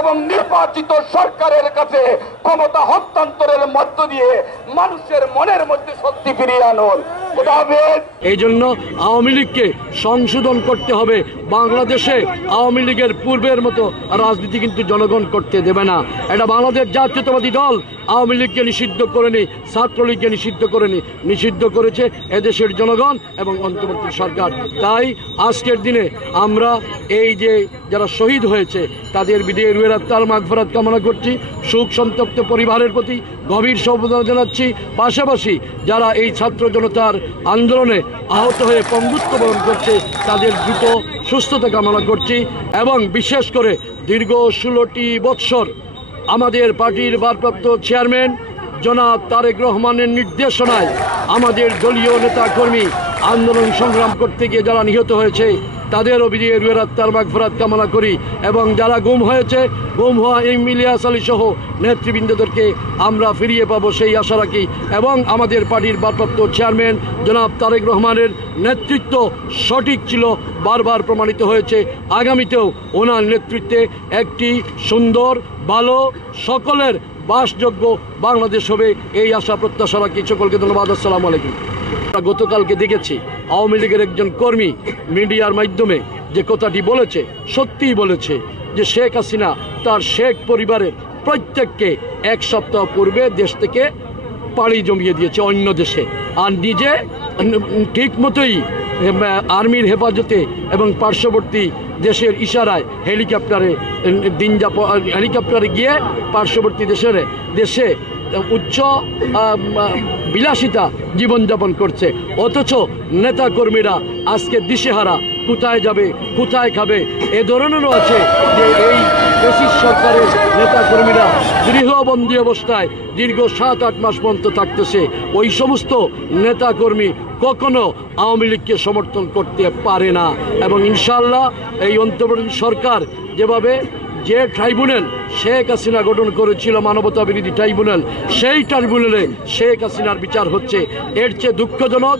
এবং নির্বাচিত সরকারের কাছে ক্ষমতা হস্তান্তরের মধ্য দিয়ে মানুষের মনের মধ্যে শক্তি ফিরিয়ে আনুন। এই জন্য আওয়ামী লীগকে সংশোধন করতে হবে। বাংলাদেশে আওয়ামী লীগের পূর্বের মতো রাজনীতি কিন্তু জনগণ করতে দেবে না। এটা বাংলাদেশ জাতীয়তাবাদী দল আওয়ামী লীগকে নিষিদ্ধ করেনি, ছাত্রলীগকে নিষিদ্ধ করেনি, নিষিদ্ধ করেছে এদেশের জনগণ এবং অন্তর্বর্তী সরকার। তাই আজকের দিনে আমরা এই যে যারা শহীদ হয়েছে তাদের বিদায় রুহের আত্মার মাগফিরাত কামনা করছি। শোক সন্তপ্ত পরিবারের প্রতি গভীর সমবেদনা জানাচ্ছি। পাশাপাশি যারা এই ছাত্র জনতার আন্দোলনে আহত হয়ে পঙ্গুত্ব বরণ করছে তাদের দ্রুত সুস্থতা কামনা করছি। এবং বিশেষ করে দীর্ঘ 16টি বৎসর আমাদের পার্টির ভারপ্রাপ্ত চেয়ারম্যান জনাব তারেক রহমানের নির্দেশনায় আমাদের দলীয় নেতাকর্মী আন্দোলন সংগ্রাম করতে গিয়ে যারা নিহত হয়েছে তাদের অবিদিয়ে রুহের আত্মার মাগফিরাত কামনা করি। এবং যারা গুম হয়েছে, গুম হওয়া ইলিয়াস আলী সহ নেতৃবৃন্দদেরকে আমরা ফিরিয়ে পাবো সেই আশা রাখি। এবং আমাদের পার্টির ভারপ্রাপ্ত চেয়ারম্যান জনাব তারেক রহমানের নেতৃত্ব সঠিক ছিল, বারবার প্রমাণিত হয়েছে। আগামীতেও ওনার নেতৃত্বে একটি সুন্দর, ভালো, সকলের বাসযোগ্য বাংলাদেশ হবে এই আশা প্রত্যাশা রাখি। সকলকে ধন্যবাদ। আসসালামু আলাইকুম। গতকালকে দেখেছি আওয়ামী লীগের একজন কর্মী মিডিয়ার মাধ্যমে যে কথাটি বলেছে, সত্যিই বলেছে যে শেখ হাসিনা তার শেখ পরিবারের প্রত্যেককে 1 সপ্তাহ পূর্বে দেশ থেকে পাড়ি জমিয়ে দিয়েছে অন্য দেশে, আর নিজে ঠিক মতোই আর্মির হেফাজতে এবং পার্শ্ববর্তী দেশের ইশারায় হেলিকপ্টারে গিয়ে পার্শ্ববর্তী দেশে উচ্চ বিলাসিতা জীবনযাপন করছে। অথচ নেতাকর্মীরা আজকে দিশেহারা, কোথায় যাবে, কোথায় খাবে। এ ধরনেরও আছে যে এই ফ্যাসিস্ট সরকারের নেতাকর্মীরা গৃহবন্দী অবস্থায় দীর্ঘ 7-8 মাস পর্যন্ত থাকতেছে। ওই সমস্ত নেতাকর্মী কখনো আওয়ামী লীগকে সমর্থন করতে পারে না। এবং ইনশাআল্লাহ এই অন্তর্বর্তী সরকার যেভাবে যে ট্রাইব্যুনাল শেখ হাসিনা গঠন করেছিল, মানবতা বিরোধী ট্রাইব্যুনাল, সেই ট্রাইব্যুনালে শেখ হাসিনার বিচার হচ্ছে। এর চেয়ে দুঃখজনক